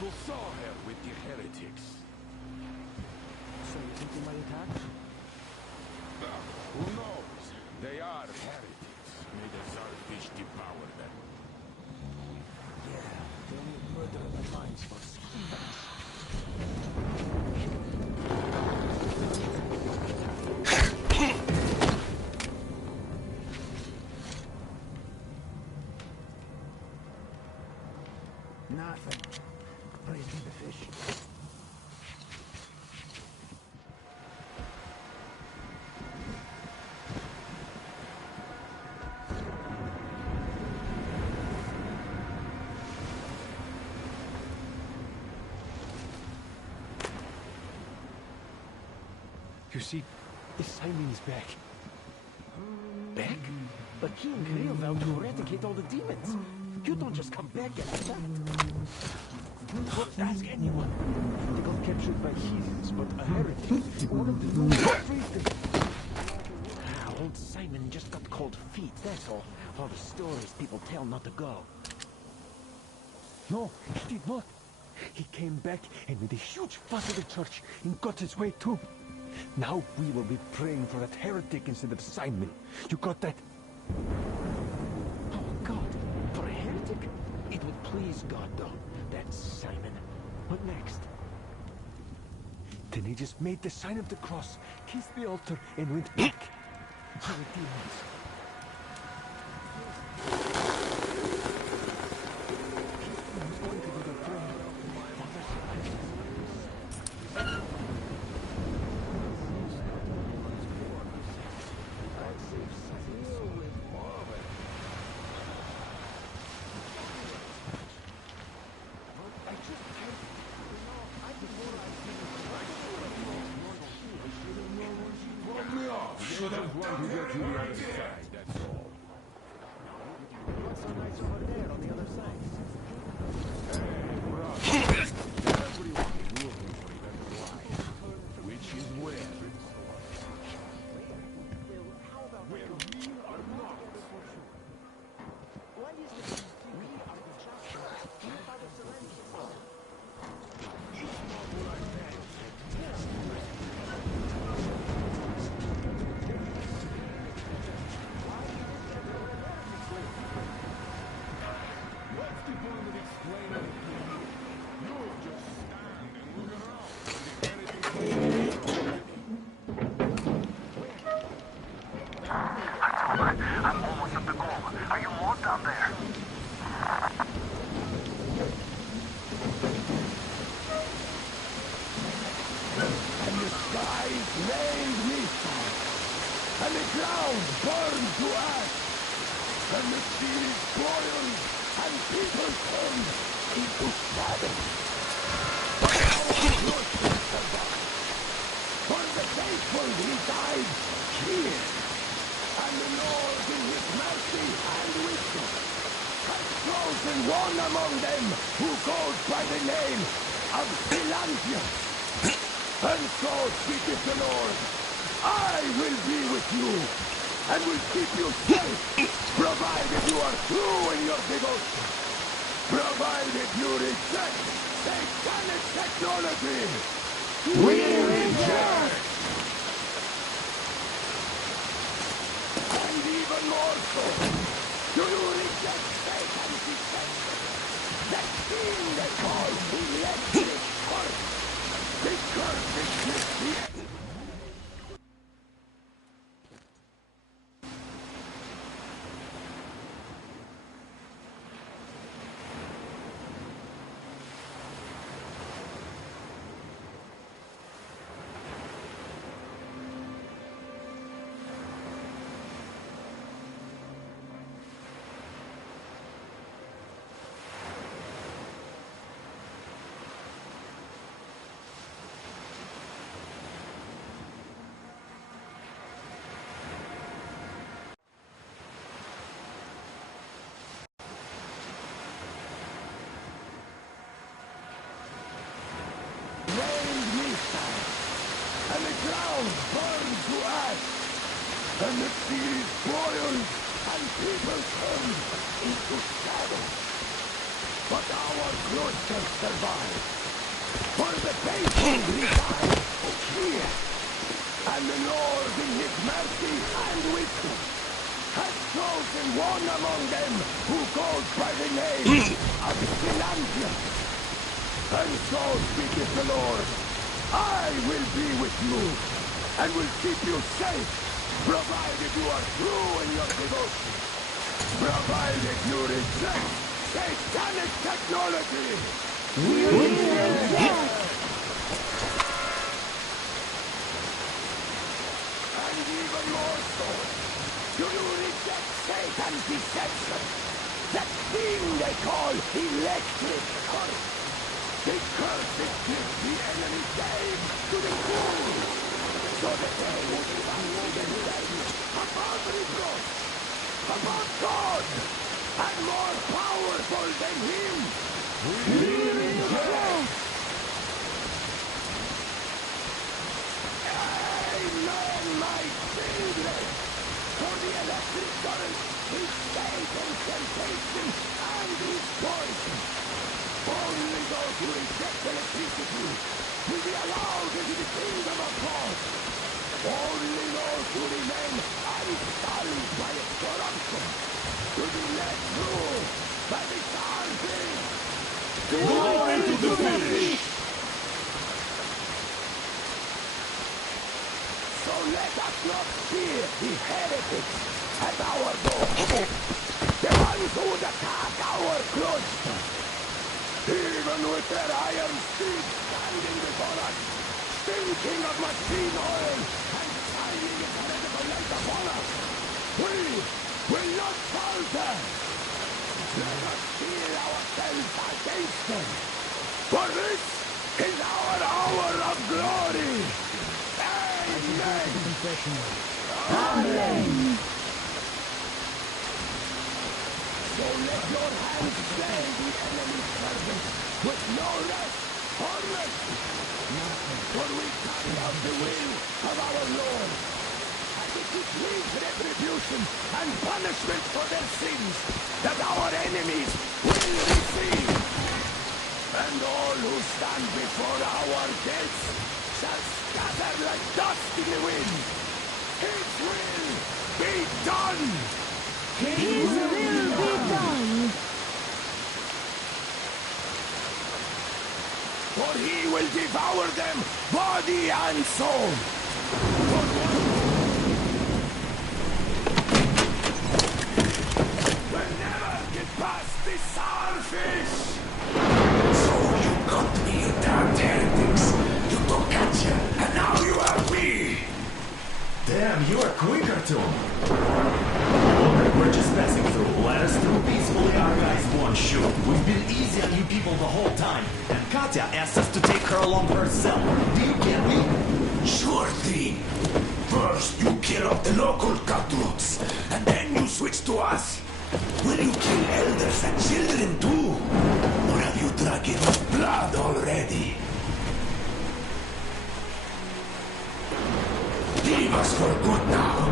people saw her with the heretics. So you think they might attack? Who knows? They are heretics. May the Czarfish devour them. Yeah, they only murder in the minds for nothing. Praise be the fish. You see, Simon is back. Back? But he and Kirill vowed to eradicate all the demons. You don't just come back and attack. Ask anyone. They got captured by heathens, but a heretic. One of the freed them. Old Simon just got cold feet, that's all. All the stories people tell not to go. No, he did not. He came back and made a huge fuss at the church and got his way too. Now we will be praying for that heretic instead of Simon. You got that? Oh, God. For a heretic? It would please God, though. That's Simon. What next? Then he just made the sign of the cross, kissed the altar, and went back to the demons. Should have wanted to get to the other side, that's all. What's so nice over there on the other side? Hey, brother. Everyone is looking for that life. Which is where? Where we are not. Why is it we are the champions? We are the surrender. It's not what I meant. What's the point of explaining it to you? You just stand and look around. The heretics I'm almost at the goal. Are you more down there? and the skies rained mist, and the ground burned to ash, and the seas boiled, and people turned into shadow. But our Lord survived. For the faithful he died here, and the Lord in his mercy and wisdom has chosen one among them who goes by the name of Philanthia. And so speaketh the Lord, I will be with you, and will keep you safe, provided you are true in your devotion, provided you reject satanic technology. We reject! And even more so, do you reject Satan's deception? That thing they call electric curse. The curse is Christianity. And the ground burned to ash, and the seas boiled, and people turned into shadow. But our God shall survive. For the faithful reside here. And the Lord in his mercy and wisdom has chosen one among them who goes by the name of Silantia. And so speaketh the Lord, I will be with you, and will keep you safe, provided you are true in your devotion, provided you reject satanic technology. We reject. And even more so, do you reject Satan's deception? That thing they call electric current. The cursed gift the enemy gave to the fool, so that they would find themselves above reproach, above God, and more powerful than him. We reject. Amen, my children. For the electric current is Satan's temptation and his poison. Only those who reject electricity will be allowed into the kingdom of God. Only those who remain unsullied by its corruption will be led through by the salvation. Glory to the finish! So let us not fear the heretics at our door. The ones who would attack our cloister. Even with their iron steeds standing before us, stinking of machine oil and shining incredible light upon us, we will not falter. Let us steel ourselves against them, for this is our hour of glory. Amen. Amen. So let your hands slay the enemy's servants with no rest or mercy. For we carry out the will of our Lord. And it is his retribution and punishment for their sins that our enemies will receive. And all who stand before our gates shall scatter like dust in the wind. His will be done! His will be done! For he will devour them, body and soul! We'll never get past this starfish! So you got me, you damned heretics. You took Katya, and now you have me! Damn, you are quicker, Tom. Look, we're just passing through. Let us through peacefully. Our guys won't shoot. We've been easy on you people the whole time. And Katya asked us to take her along herself. Do you get me? Sure thing. First, you kill off the local cutthroats, and then you switch to us. Will you kill elders and children too? Or have you drunk enough blood already? Leave us for good now.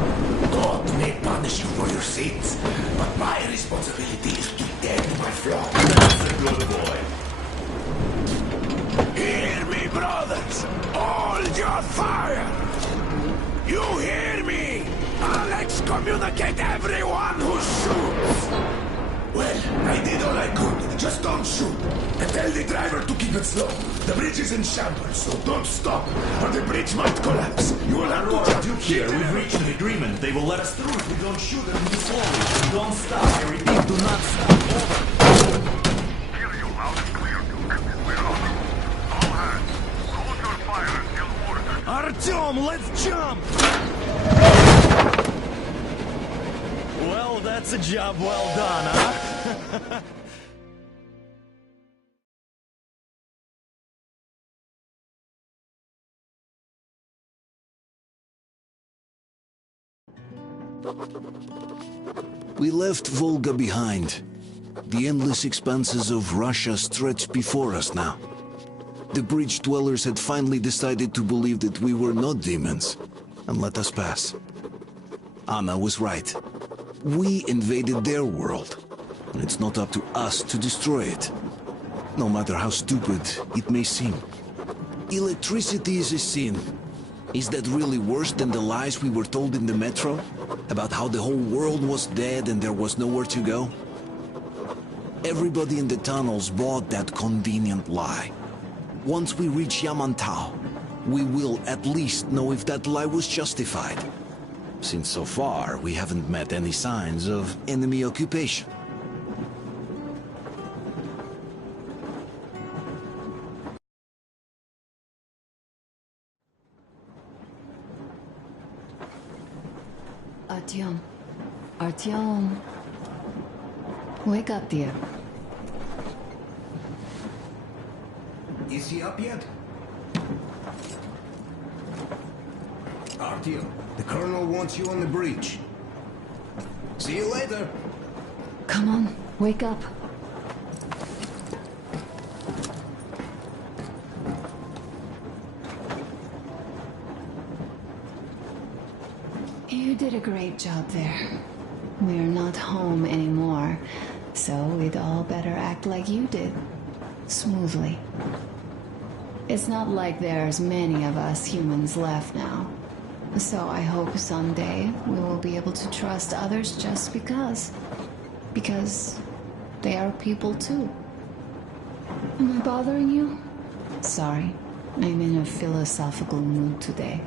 God may punish you for your sins, but my responsibility is to tend my flock. That's a good boy. Hear me, brothers! Hold your fire! You hear me? I'll excommunicate everyone who shoots! Well, I did all I could. Just don't shoot. And tell the driver to keep it slow. The bridge is in shambles, so don't stop, or the bridge might collapse. You will have to jump. Duke here, we've reached an agreement. They will let us through if we don't shoot at them slowly. Don't stop. I repeat, do not stop. Over. Hear you loud and clear, Duke. We're on. All hands, hold your fire until ordered. Artyom, let's jump! Well, that's a job well done, huh? We left Volga behind. The endless expanses of Russia stretched before us now. The bridge dwellers had finally decided to believe that we were not demons, and let us pass. Anna was right. We invaded their world, and it's not up to us to destroy it. No matter how stupid it may seem. Electricity is a sin. Is that really worse than the lies we were told in the metro? About how the whole world was dead and there was nowhere to go? Everybody in the tunnels bought that convenient lie. Once we reach Yamantau, we will at least know if that lie was justified. Since so far, we haven't met any signs of enemy occupation. Artyom. Artyom. Wake up, dear. Is he up yet? Artyom, the colonel wants you on the breach. See you later. Come on, wake up. You did a great job there. We're not home anymore, so we'd all better act like you did. Smoothly. It's not like there's many of us humans left now. So I hope someday we will be able to trust others just because. Because they are people too. Am I bothering you? Sorry, I'm in a philosophical mood today.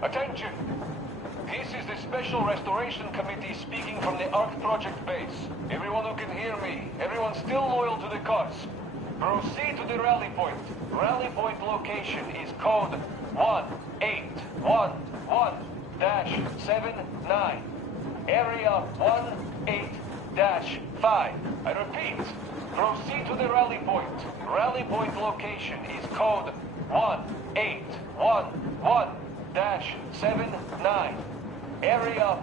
Attention! This is the Special Restoration Committee speaking from the ARC Project base. Everyone who can hear me, everyone still loyal to the cause, proceed to the rally point. Rally point location is code 1811-79. Area 18-5. I repeat, proceed to the rally point. Rally point location is code 1811-79. Area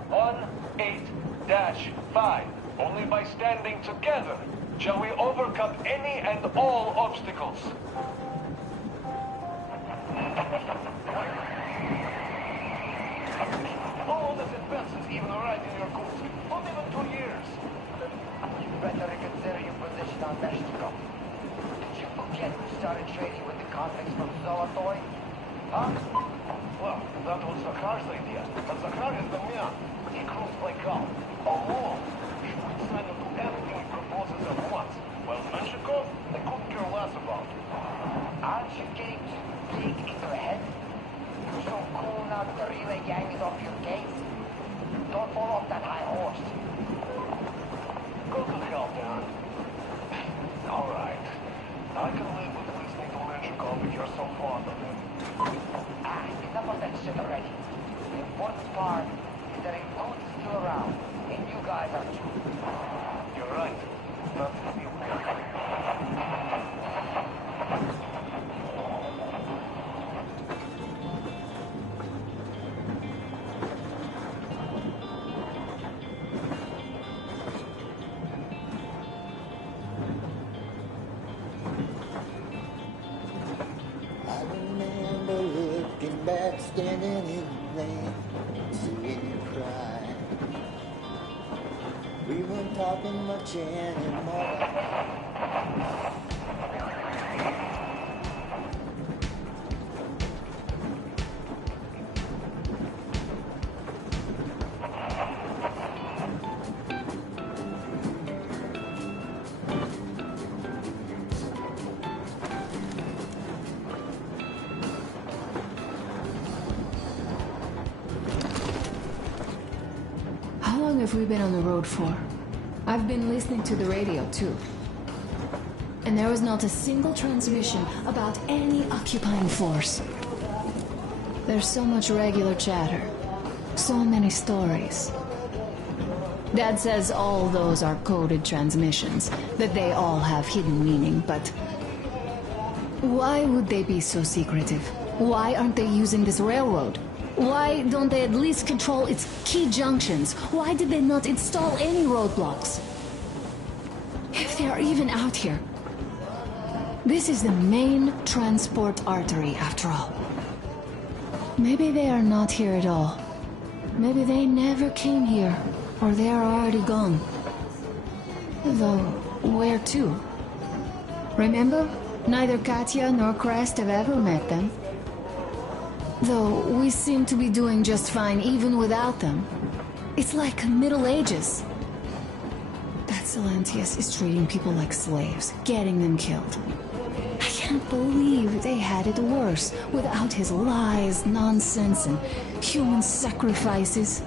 18-5. Only by standing together shall we overcome any and all obstacles. All this advances even right in your course. Not even 2 years. You better reconsider your position on Meshtikov. Did you forget you started trading with the convicts from Zolotoy? Huh? Well, that was Zakhar's idea. But Zakhar is the man. He cruised like hell. Alone. He would sign up to everything he proposes at once. While Menshikov, they couldn't care less about. Aren't you getting too big in your head? You're so cool now that the relay gang is off your case? Don't fall off that high horse. Go to hell, Dan. All right. I can live with listening to Menshikov if you're so fond of him. Enough of that shit already. The important part is that Inco's still around, and you guys are too. You're right. That's the deal. Back standing in the lane, seeing you cry. We weren't talking much anymore. How long have we been on the road for? I've been listening to the radio, too. And there was not a single transmission about any occupying force. There's so much regular chatter. So many stories. Dad says all those are coded transmissions, that they all have hidden meaning, but... why would they be so secretive? Why aren't they using this railroad? Why don't they at least control its key junctions? Why did they not install any roadblocks? If they are even out here. This is the main transport artery, after all. Maybe they are not here at all. Maybe they never came here, or they are already gone. Though, where to? Remember? Neither Katya nor Crest have ever met them. Though, we seem to be doing just fine even without them. It's like Middle Ages. That Silentius is treating people like slaves, getting them killed. I can't believe they had it worse without his lies, nonsense, and human sacrifices.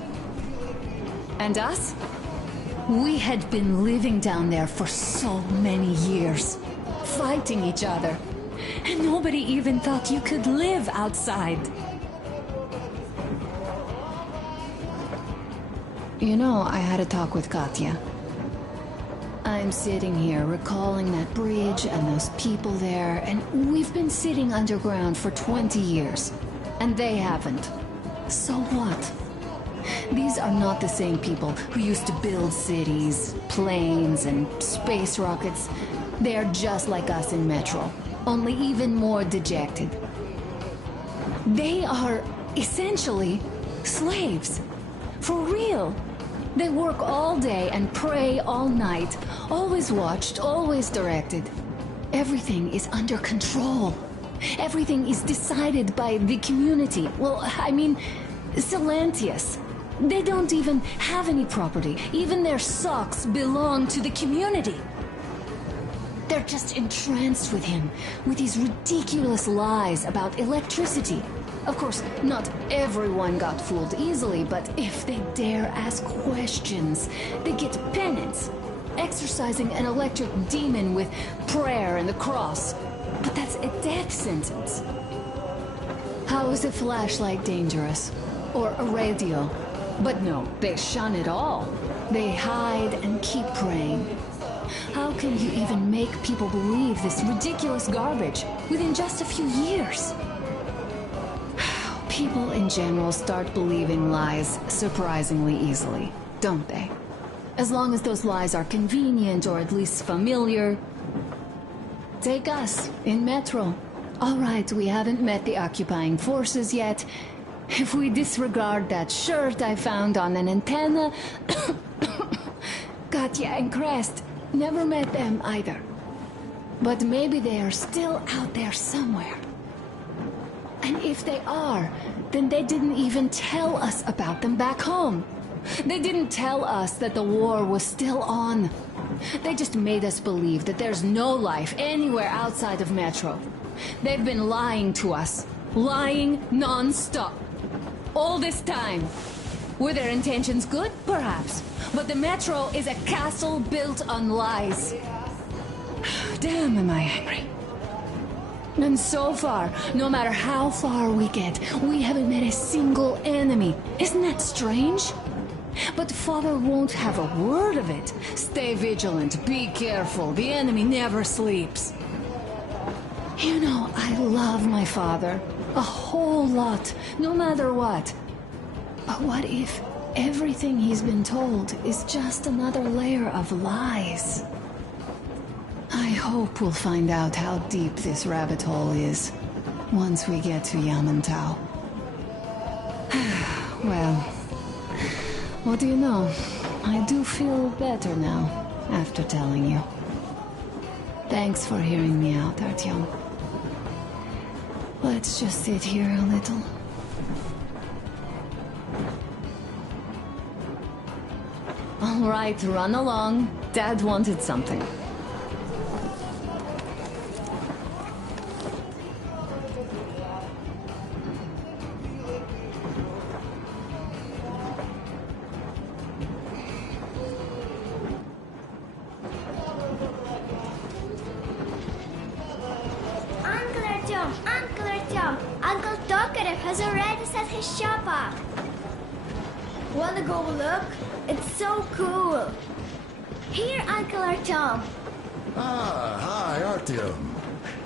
And us? We had been living down there for so many years, fighting each other. And nobody even thought you could live outside. You know, I had a talk with Katya. I'm sitting here recalling that bridge and those people there, and we've been sitting underground for 20 years. And they haven't. So what? These are not the same people who used to build cities, planes, and space rockets. They are just like us in Metro, only even more dejected. They are essentially slaves. For real. They work all day and pray all night, always watched, always directed. Everything is under control. Everything is decided by the community. Well, I mean, Silentius. They don't even have any property. Even their socks belong to the community. They're just entranced with him, with his ridiculous lies about electricity, Of course, not everyone got fooled easily, but if they dare ask questions, they get penance. Exorcising an electric demon with prayer and the cross. But that's a death sentence. How is a flashlight dangerous? Or a radio? But no, they shun it all. They hide and keep praying. How can you even make people believe this ridiculous garbage within just a few years? People in general start believing lies surprisingly easily, don't they? As long as those lies are convenient or at least familiar. Take us, in Metro. All right, we haven't met the occupying forces yet. If we disregard that shirt I found on an antenna... Katya and Crest, never met them either. But maybe they are still out there somewhere. And if they are, then they didn't even tell us about them back home. They didn't tell us that the war was still on. They just made us believe that there's no life anywhere outside of Metro. They've been lying to us. Lying non-stop. All this time. Were their intentions good? Perhaps. But the Metro is a castle built on lies. Damn, am I angry. And so far, no matter how far we get, we haven't met a single enemy. Isn't that strange? But Father won't have a word of it. Stay vigilant, be careful, the enemy never sleeps. You know, I love my father. A whole lot, no matter what. But what if everything he's been told is just another layer of lies? I hope we'll find out how deep this rabbit hole is once we get to Yamantau. Well, what do you know? I do feel better now after telling you. Thanks for hearing me out, Artyom. Let's just sit here a little. All right, run along. Dad wanted something. Uncle Tokarev has already set his shop up. Wanna go look? It's so cool. Here, Uncle Artyom. Ah, hi, Artyom.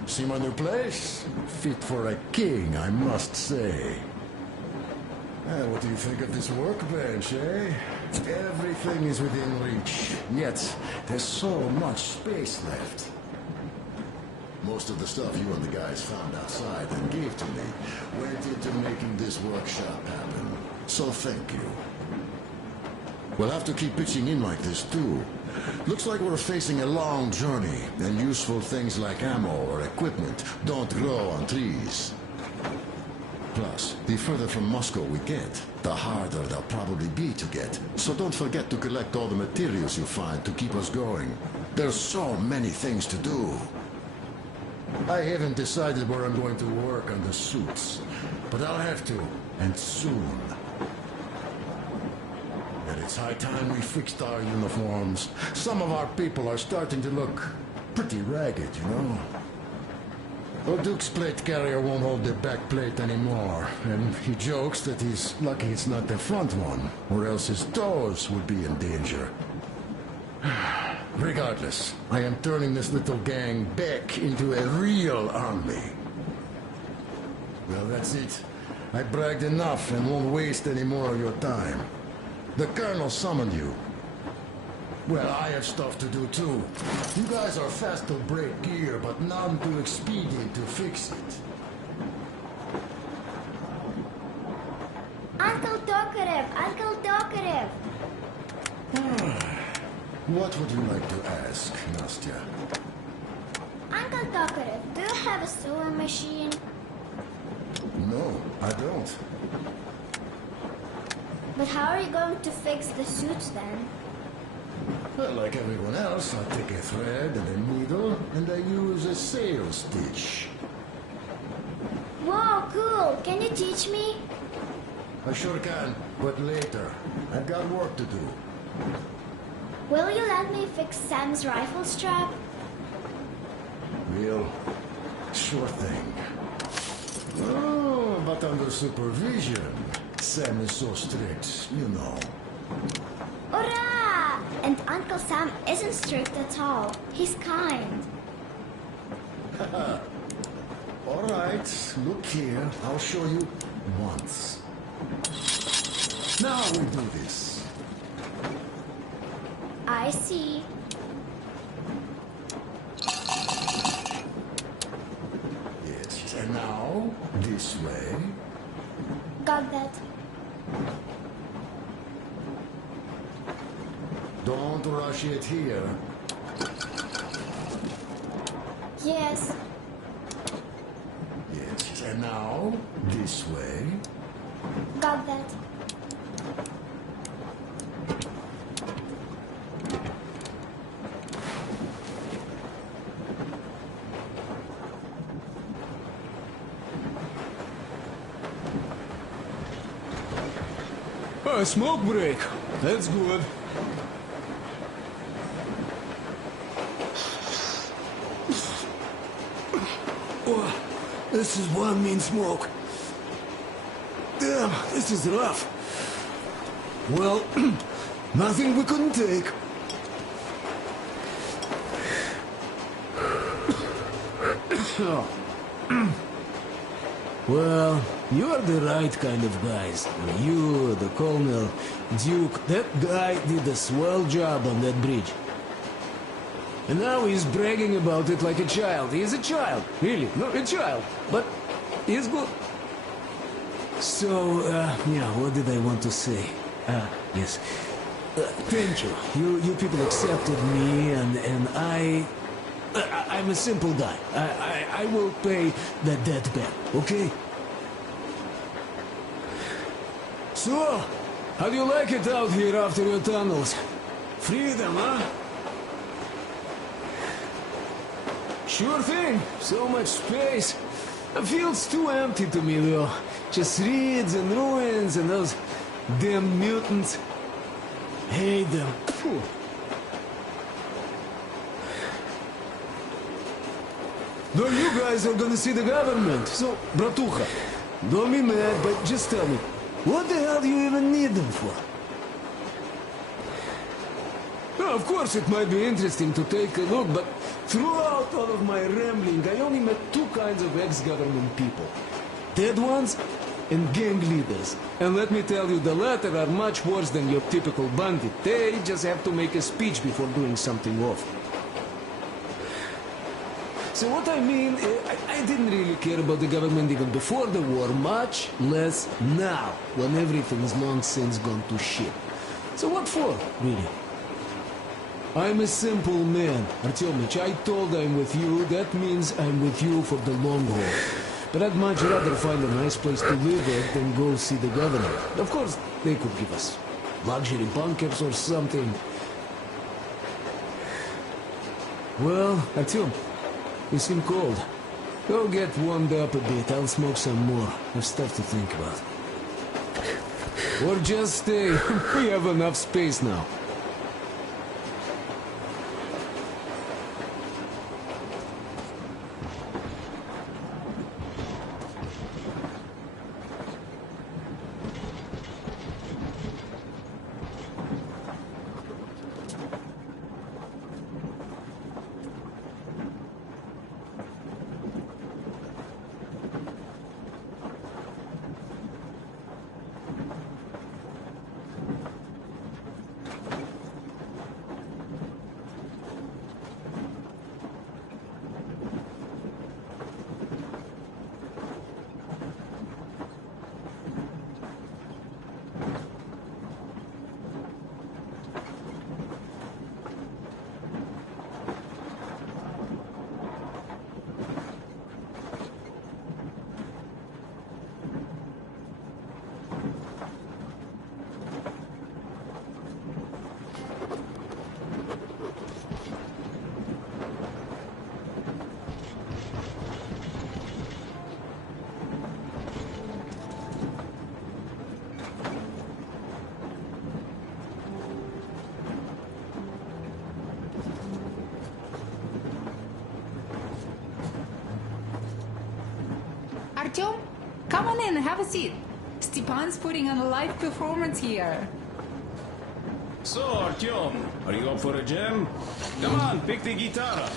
See my new place? Fit for a king, I must say. What do you think of this workbench, eh? Everything is within reach, yet there's so much space left. Most of the stuff you and the guys found outside and gave to me went into making this workshop happen. So thank you. We'll have to keep pitching in like this too. Looks like we're facing a long journey, and useful things like ammo or equipment don't grow on trees. Plus, the further from Moscow we get, the harder they'll probably be to get. So don't forget to collect all the materials you find to keep us going. There's so many things to do. I haven't decided where I'm going to work on the suits, but I'll have to, and soon. And it's high time we fixed our uniforms. Some of our people are starting to look pretty ragged, you know? Duke's plate carrier won't hold the back plate anymore, and he jokes that he's lucky it's not the front one, or else his toes would be in danger. Regardless, I am turning this little gang back into a real army. Well, that's it. I bragged enough and won't waste any more of your time. The Colonel summoned you. Well, I have stuff to do too. You guys are fast to break gear, but none too expedient to fix it. Uncle Tokarev! Uncle Tokarev! What would you like to ask, Nastya? Uncle Tokarev, do you have a sewing machine? No, I don't. But how are you going to fix the suits then? Well, like everyone else, I take a thread and a needle, and I use a sail stitch. Whoa, cool. Can you teach me? I sure can, but later. I've got work to do. Will you let me fix Sam's rifle strap? Real? Sure thing. Oh, but under supervision. Sam is so strict, you know. Hurrah! And Uncle Sam isn't strict at all. He's kind. All right, look here. I'll show you once. Now we do this. I see. Yes, and now this way. Got that. Don't rush it here. Yes. Yes, and now this way. Got that. A smoke break. That's good. Oh, this is one mean smoke. Damn, this is rough. Well, nothing we couldn't take. Oh. Well, you're the right kind of guys. You, the Colonel, Duke, that guy did a swell job on that bridge. And now he's bragging about it like a child. He's a child, really, no, a child. But he's good. So, yeah, what did I want to say? Yes. Thank you. You people accepted me, and I'm a simple guy. I will pay the debt back, okay? So, how do you like it out here after your tunnels? Freedom, huh? Sure thing. So much space. It feels too empty to me, though. Just reeds and ruins and those damn mutants. Hate them. Phew. No, you guys are gonna see the government. So, bratucha, don't be mad, but just tell me, what the hell do you even need them for? Well, of course, it might be interesting to take a look, but throughout all of my rambling, I only met two kinds of ex-government people. Dead ones and gang leaders. And let me tell you, the latter are much worse than your typical bandit. They just have to make a speech before doing something awful. So what I mean, I didn't really care about the government even before the war, much less now, when everything's long since gone to shit. So what for, really? I'm a simple man, Artyomich. I told I'm with you, that means I'm with you for the long haul. But I'd much rather find a nice place to live at than go see the governor. Of course, they could give us luxury bunkers or something. Well, Artyom, you seem cold. Go get warmed up a bit, I'll smoke some more. I've stuff to think about. Or just stay. We have enough space now. Artyom, come on in, have a seat. Stepan's putting on a live performance here. So, Artyom, are you up for a jam? Come on, pick the guitar up.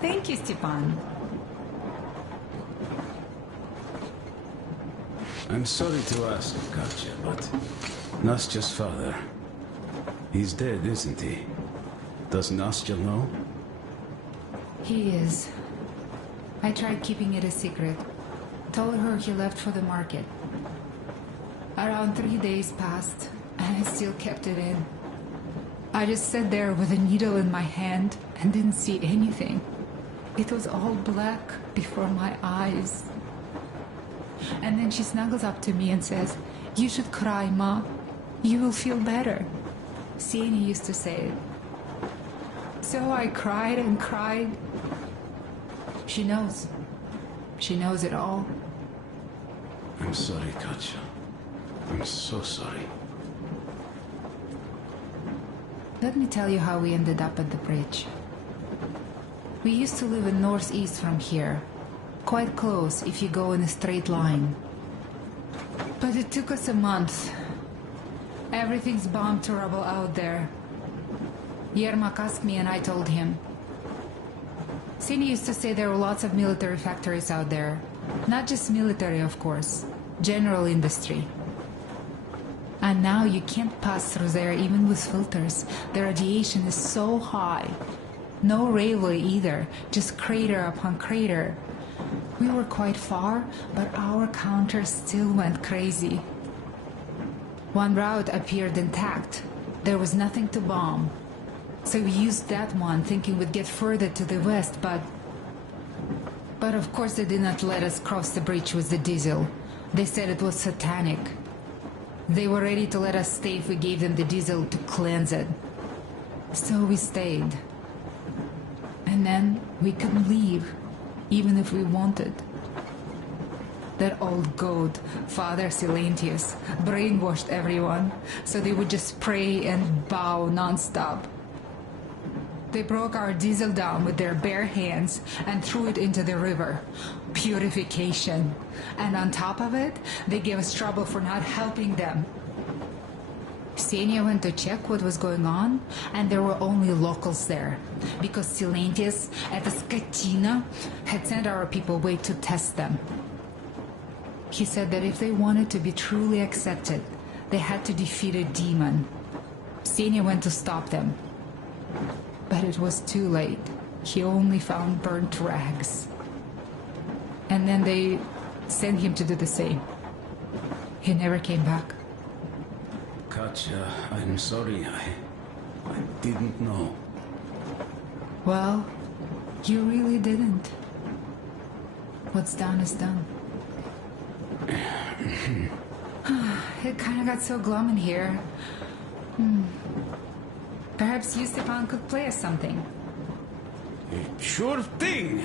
Thank you, Stepan. I'm sorry to ask, Katya, but Nastya's father, he's dead, isn't he? Does Nastya know? He is. I tried keeping it a secret. Told her he left for the market. Around 3 days passed, and I still kept it in. I just sat there with a needle in my hand and didn't see anything. It was all black before my eyes. And then she snuggles up to me and says, "You should cry, Ma. You will feel better." Sienna used to say it. So I cried and cried. She knows. She knows it all. I'm sorry, Katya. I'm so sorry. Let me tell you how we ended up at the bridge. We used to live in northeast from here. Quite close if you go in a straight line. But it took us a month. Everything's bombed to rubble out there. Yermak asked me and I told him. Sini used to say there were lots of military factories out there. Not just military, of course. General industry. And now you can't pass through there even with filters. The radiation is so high. No railway either, just crater upon crater. We were quite far, but our counter still went crazy. One route appeared intact. There was nothing to bomb. So we used that one, thinking we'd get further to the west, but of course they did not let us cross the bridge with the diesel. They said it was satanic. They were ready to let us stay if we gave them the diesel to cleanse it. So we stayed. And then we couldn't leave, even if we wanted. That old goat, Father Silentius, brainwashed everyone, so they would just pray and bow non-stop. They broke our diesel down with their bare hands and threw it into the river. Purification. And on top of it, they gave us trouble for not helping them. Ksenia went to check what was going on, and there were only locals there, because Silentius at the Skatina had sent our people away to test them. He said that if they wanted to be truly accepted, they had to defeat a demon. Ksenia went to stop them. But it was too late. He only found burnt rags. And then they sent him to do the same. He never came back. Katya, I'm sorry. I didn't know. Well, you really didn't. What's done is done. It kind of got so glum in here. Perhaps you, Stepan, could play us something. Sure thing!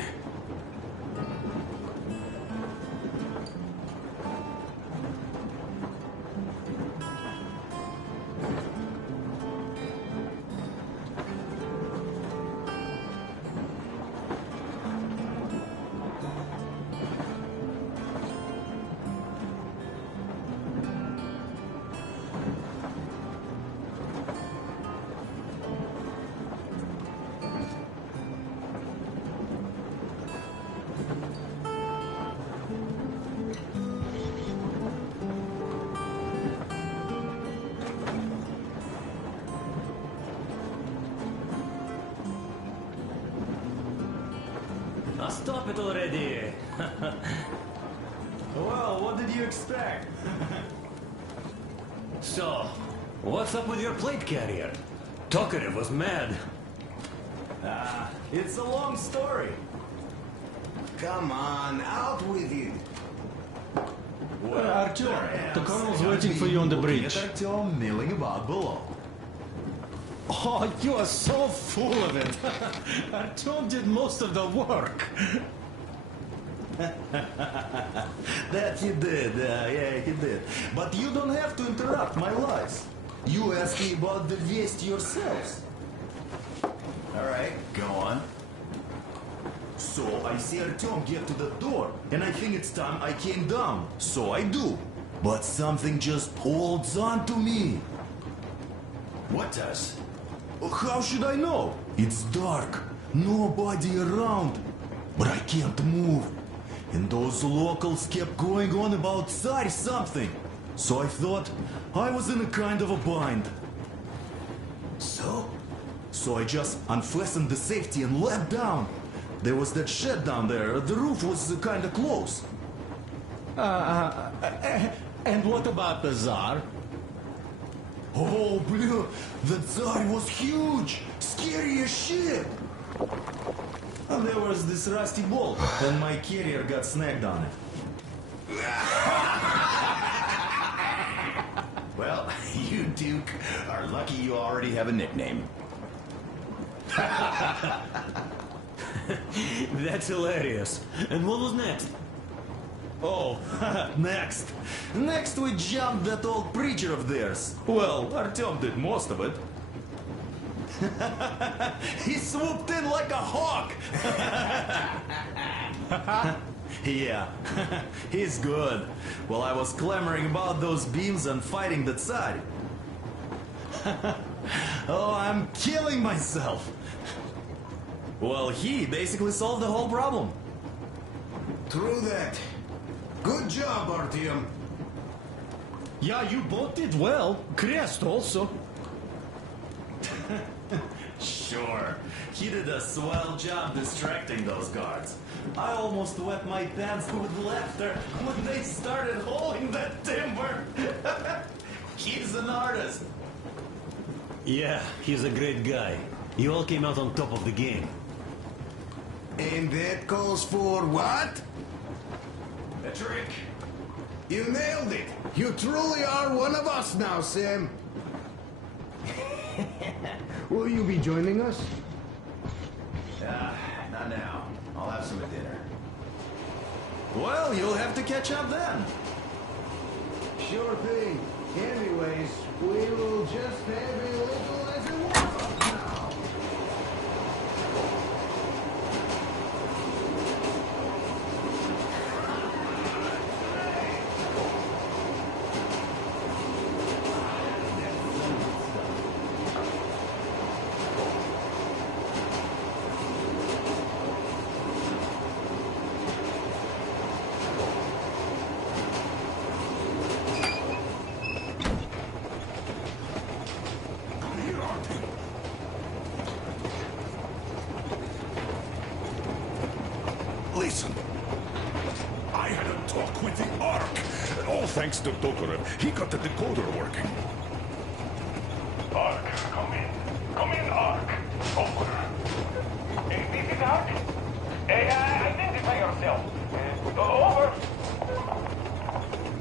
stop it already. Well, what did you expect? So, what's up with your plate carrier? Tokarev was mad. It's a long story. Come on, out with it. Artyom, the colonel's waiting for you on the bridge. Artyom milling about below. Oh, you are so full of it. Artyom did most of the work. That he did, yeah, he did. But you don't have to interrupt my lies. You asked me about the Vest yourselves. Alright, go on. So I see Artyom get to the door, and I think it's time I came down. So I do. But something just holds on to me. What does? How should I know? It's dark, nobody around. But I can't move. And those locals kept going on about Tsar something. So I thought I was in a kind of a bind. So I just unfastened the safety and leapt down. There was that shed down there. The roof was kind of close. And what about the Tsar? Oh, bleh, the Tsar was huge, scary as shit. And there was this rusty bolt, and my carrier got snagged on it. Well, you, Duke, are lucky you already have a nickname. That's hilarious. And what was next? Oh, next. Next we jumped that old preacher of theirs. Well, Artyom did most of it. He swooped in like a hawk. Yeah, he's good. While I was clamoring about those beams and fighting the Tsar. Oh, I'm killing myself. Well, he basically solved the whole problem. True that. Good job, Artyom. Yeah, you both did well. Crest also. Sure, he did a swell job distracting those guards. I almost wet my pants with laughter when they started hauling that timber. He's an artist. Yeah, he's a great guy. You all came out on top of the game. And that calls for what? A trick. You nailed it. You truly are one of us now, Sam. Will you be joining us? Not now. I'll have some at dinner. Well, you'll have to catch up then. Sure thing. Anyways, we will just have a little as a warm-up now. Listen. I had a talk with the Ark. And all thanks to Tokarev, he got the decoder working. Ark, come in. Come in, Ark. Over. This is Ark? Identify yourself. Over.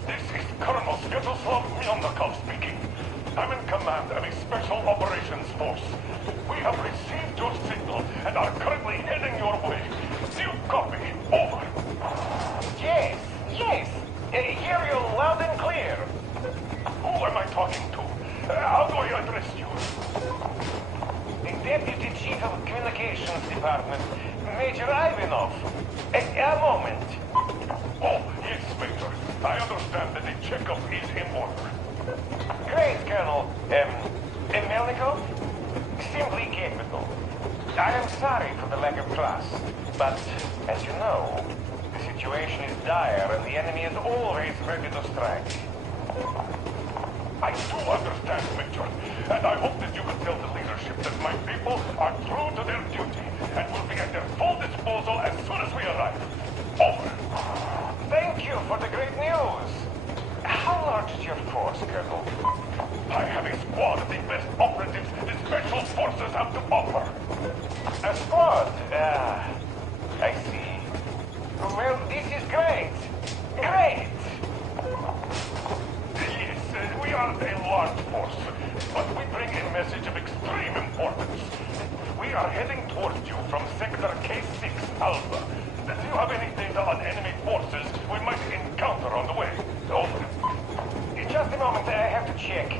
This is Colonel Sviatoslav Mylnikov speaking. I'm in command of a special operations force. We have received your signal and are currently heading your way. Do you copy? Over. Yes. Hear you loud and clear. Who am I talking to? How do I address you? The Deputy Chief of Communications Department, Major Ivanov. A moment. Oh, yes, Major. I understand that the checkup is in order. Great, Colonel. Melnikov? Simply capable. I am sorry for the lack of trust, but, as you know, the situation is dire and the enemy is always ready to strike. I do understand, Major, and I hope that you can tell the leadership that my people are true to their duty and will be at their full disposal as soon as we arrive. Over. Thank you for the great news. How large is your force, Colonel? I have a squad of the best operatives the Special Forces have to offer. A squad? I see. Well, this is great. Great! Yes, we are a large force, but we bring a message of extreme importance. We are heading towards you from Sector K6 Alpha. Do you have any data on enemy forces we might encounter on the way? Over. Just a moment, I have to check.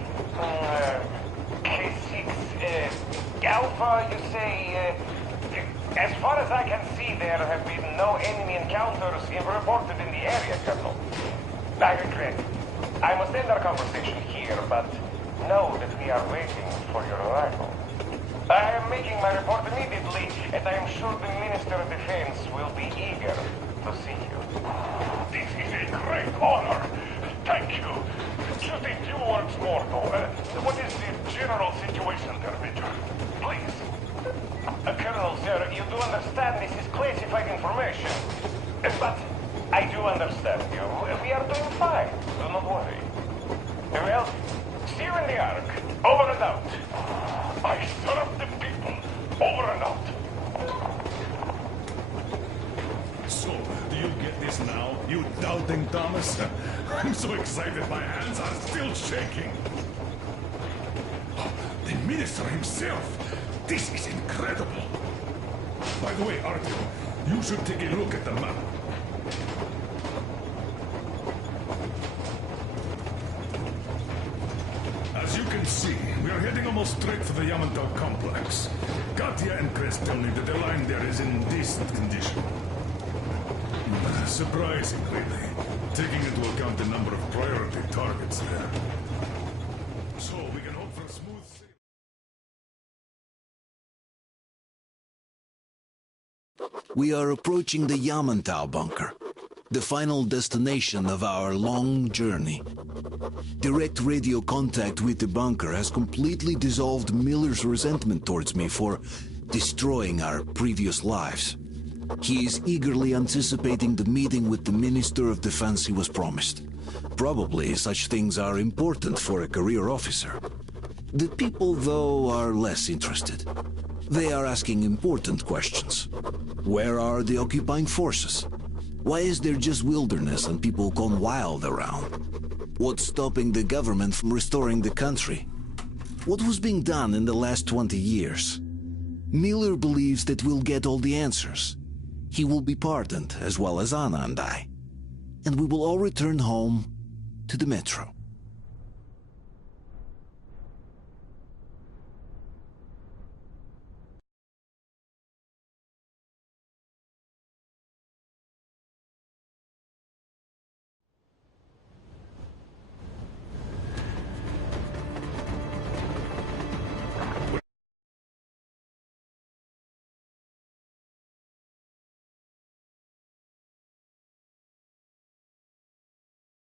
K6, Alpha, you say, as far as I can see, there have been no enemy encounters reported in the area, Colonel. I regret. I must end our conversation here, but know that we are waiting for your arrival. I am making my report immediately, and I am sure the Minister of Defense will be eager to see you. This is a great honor. Thank you. Just a few words more, though. What is the general situation there, Major? Please. Colonel, sir, you do understand this is classified information. But I do understand you. We are doing fine. Do not worry. Well, see you in the Ark. Over and out. I serve the people. Over and out. So, do you get this now, you doubting Thomas? I'm so excited my hands are still shaking. The Minister himself. This is incredible. By the way, Artyom, you should take a look at the map. As you can see, we are heading almost straight for the Yamantau complex. Katya and Krest tell me that the line there is in decent condition. Surprising, really, taking into account the number of priority targets there. So we can hope for a smooth sailing. We are approaching the Yamantau bunker, the final destination of our long journey. Direct radio contact with the bunker has completely dissolved Miller's resentment towards me for destroying our previous lives. He is eagerly anticipating the meeting with the Minister of Defense he was promised. Probably such things are important for a career officer. The people, though, are less interested. They are asking important questions. Where are the occupying forces? Why is there just wilderness and people gone wild around? What's stopping the government from restoring the country? What was being done in the last 20 years? Miller believes that we'll get all the answers. He will be pardoned, as well as Anna and I. And we will all return home to the metro.